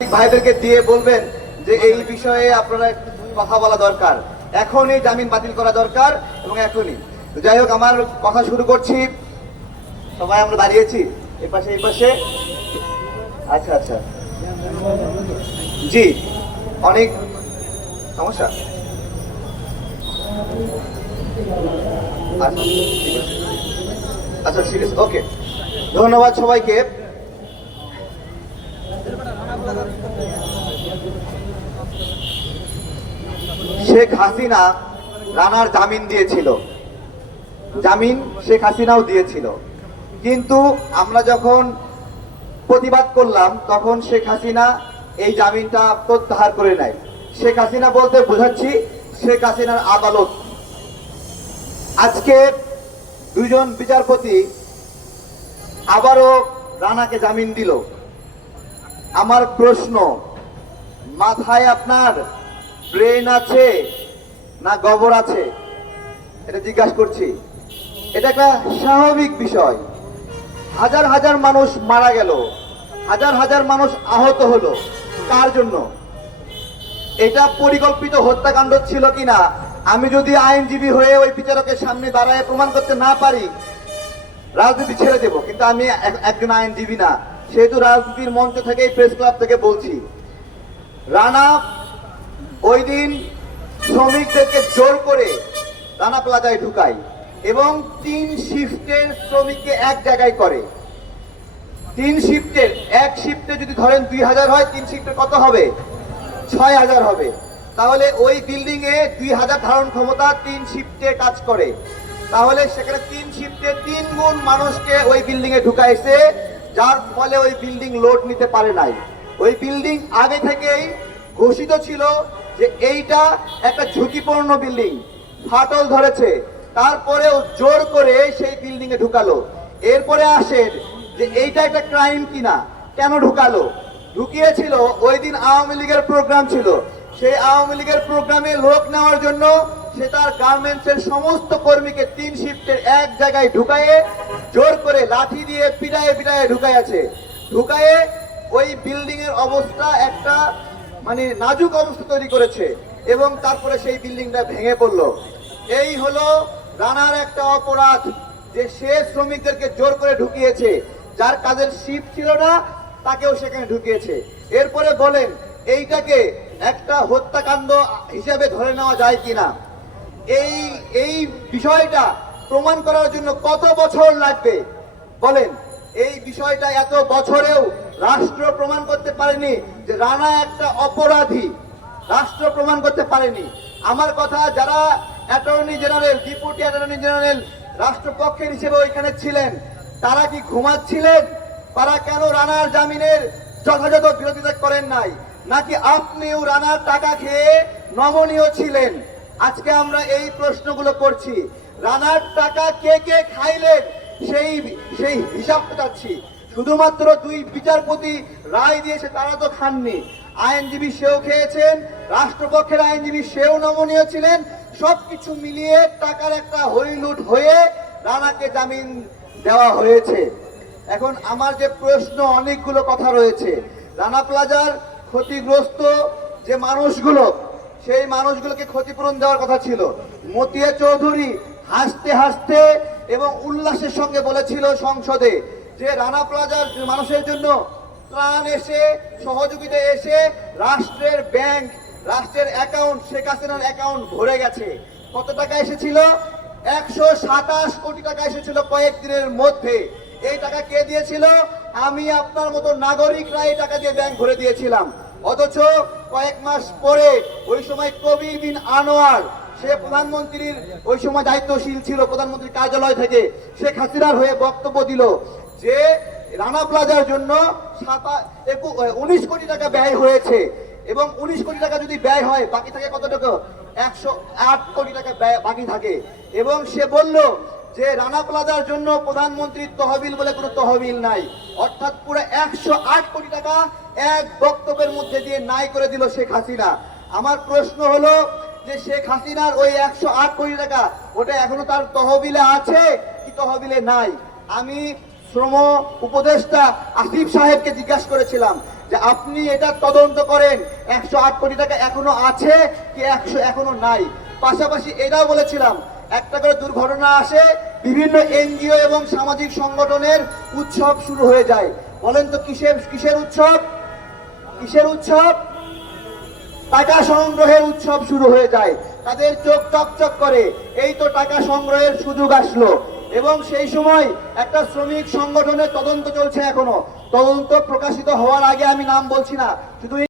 ভাইদেরকে দিয়ে বলবেন যে এই বিষয়ে আপনারা কথা বলা দরকার, এখনই জামিন বাতিল করা দরকার এবং এখনই। যাই হোক, আমার কথা শুরু করছি। সবাই আমরা দাঁড়িয়েছি এই পাশে এই পাশে। আচ্ছা আচ্ছা, জি, অনেক সমস্যা। আচ্ছা ঠিক আছে, ওকে, ধন্যবাদ সবাইকে। শেখ হাসিনা রানার জামিন দিয়েছিল, জামিন শেখ হাসিনাও দিয়েছিল, কিন্তু আমরা যখন প্রতিবাদ করলাম তখন শেখ হাসিনা এই জামিনটা প্রত্যাহার করে নেয়। শেখ হাসিনা বলতে বোঝাচ্ছি শেখ হাসিনার আদালত। আজকে দুইজন বিচারপতি আবারও রানাকে জামিন দিল। আমার প্রশ্ন, মাথায় আপনার ব্রেন আছে না গোবর আছে? এটা জিজ্ঞাসা করছি। এটা একটা স্বাভাবিক বিষয়। হাজার হাজার মানুষ মারা গেল, হাজার হাজার মানুষ আহত হলো, কার জন্য? এটা পরিকল্পিত হত্যাকাণ্ড ছিল কিনা আমি যদি আইনজীবী হয়ে ওই বিচারকের সামনে দাঁড়ায় প্রমাণ করতে না পারি, রাজনীতি ছেড়ে দেব। কিন্তু আমি একজন আইনজীবী না, সেহেতু রাজনীতির মঞ্চ থেকে, প্রেস ক্লাব থেকে বলছি, রানা ওই দিন শ্রমিকদেরকে জোর করে রানা প্লাজায় ঢুকায় এবং 3 শিফটের শ্রমিককে এক জায়গায় করে। 3 শিফটের, এক শিফটে যদি ধরেন 2000 হয়, 3 শিফটে কত হবে? 6000 হবে। তাহলে ওই বিল্ডিং এ 2000 ধারণ ক্ষমতা 3 শিফটে কাজ করে। তাহলে সেখানে 3 শিফটে 3 গুণ মানুষকে ওই বিল্ডিং এ ঢুকাইছে, যার ফলে ওই বিল্ডিং লোড নিতে পারে নাই। ওই বিল্ডিং আগে থেকেই ঘোষিত ছিল যে এইটা একটা ঝুঁকিপূর্ণ বিল্ডিং, ফাটল ধরেছে, তারপরেও জোর করে সেই বিল্ডিং এ ঢুকালো। এরপরে আসেন যে এইটা একটা ক্রাইম কিনা, কেন ঢুকালো? ঢুকিয়েছিল ওই দিন আওয়ামী লীগের প্রোগ্রাম ছিল, সেই আওয়ামী লীগের প্রোগ্রামে লোক নেওয়ার জন্য সে তার গার্মেন্টসের সমস্ত কর্মীকে 3 শিফটের এক জায়গায় ঢুকায়ে জোর করে লাঠি দিয়ে পিটায়ে পিটায়ে ঢুকাইয়াছে। ঢুকায়ে ওই বিল্ডিং এর অবস্থা একটা মানে নাজুক অবস্থা তৈরি করেছে এবং তারপরে সেই বিল্ডিংটা ভেঙে পড়লো। এই হলো রানার একটা অপরাধ, যে সে শ্রমিকদেরকে জোর করে ঢুকিয়েছে, যার কাজের শিফট ছিল না তাকেও সেখানে ঢুকিয়েছে। এরপরে বলেন এইটাকে একটা হত্যাকাণ্ড হিসেবে ধরে নেওয়া যায় কিনা? এই বিষয়টা প্রমাণ করার জন্য কত বছর লাগবে বলেন? এই বিষয়টা এত বছরেও রাষ্ট্র প্রমাণ করতে পারেনি যে রানা একটা অপরাধী, রাষ্ট্র প্রমাণ করতে পারেনি। আমার কথা, যারা attorney general, deputy attorney general রাষ্ট্রপক্ষের হিসেবে ওইখানে ছিলেন, তারা কি ঘুমাচ্ছিলেন? তারা কেন রানার জামিনের যথাযথ বিরোধিতা করেন নাই? নাকি আপনিও রানার টাকা খেয়ে নমনীয় ছিলেন? আজকে আমরা এই প্রশ্নগুলো করছি। রানার টাকা কে কে খাইলেন সেই হিসাবটা চাচ্ছি। শুধুমাত্র 2 বিচারপতি রায় দিয়েছে, তারা তো খাননি। আইনজীবী সেও খেয়েছেন, রাষ্ট্রপক্ষের আইনজীবী সেও নমনীয় ছিলেন। সবকিছু মিলিয়ে টাকার একটা হরিলুট হয়ে রানাকে জামিন দেওয়া হয়েছে। এখন আমার যে প্রশ্ন, অনেকগুলো কথা রয়েছে। রানা প্লাজার ক্ষতিগ্রস্ত যে মানুষগুলো, সেই মানুষগুলোকে ক্ষতিপূরণ দেওয়ার কথা ছিল। মতিয়া চৌধুরী হাসতে হাসতে এবং উল্লাসের সঙ্গে বলেছিল সংসদে যে রানা প্লাজার মানুষের জন্য ত্রাণ এসে, সহযোগিতা এসে রাষ্ট্রের ব্যাংক, রাষ্ট্রের অ্যাকাউন্ট, শেখ হাসিনার অ্যাকাউন্ট ভরে গেছে। কত টাকা এসেছিল? 127 কোটি টাকা এসেছিল কয়েকদিনের মধ্যে। এই টাকা কে দিয়েছিল? আমি আপনার মতো নাগরিকরা এই টাকা দিয়ে ব্যাংক ভরে দিয়েছিলাম। অথচ কয়েক মাস পরে ওই সময় কবির বিন আনোয়ার, সে প্রধানমন্ত্রীর ওই সময় দায়িত্বশীল ছিল, প্রধানমন্ত্রীর কার্যালয় থেকে শেখ হাসিনার হয়ে বক্তব্য দিল যে রানা প্লাজার জন্য 19 কোটি টাকা ব্যয় হয়েছে এবং 19 কোটি টাকা যদি ব্যয় হয়, বাকি থাকে কত টাকা? 108 কোটি টাকা বাকি থাকে। এবং সে বলল যে রানা প্লাজার জন্য প্রধানমন্ত্রীর তহবিল বলে কোনো তহবিল নাই। অর্থাৎ পুরো 108 কোটি টাকা এক বক্তব্যের মধ্যে দিয়ে নাই করে দিল শেখ হাসিনা। আমার প্রশ্ন হলো যে শেখ হাসিনার ওই 108 কোটি টাকা, ওটা এখনো তার তহবিলে আছে কি তহবিলে নাই? আমি শ্রম উপদেষ্টা আসিফ সাহেবকে জিজ্ঞাসা করেছিলাম যে আপনি এটা তদন্ত করেন 108 কোটি টাকা এখনো আছে কি 100 এখনো নাই। পাশাপাশি এটাও বলেছিলাম একটা করে দুর্ঘটনা আসে, বিভিন্ন এনজিও এবং সামাজিক সংগঠনের উৎসব শুরু হয়ে যায়। বলেন তো কিসের উৎসব? কিসের উৎসব? টাকা সংগ্রহের উৎসব শুরু হয়ে যায়। তাদের চোখ চকচক করে, এই তো টাকা সংগ্রহের সুযোগ আসলো। এবং সেই সময় একটা শ্রমিক সংগঠনের তদন্ত চলছে এখনো। তদন্ত প্রকাশিত হওয়ার আগে আমি নাম বলছি না, শুধু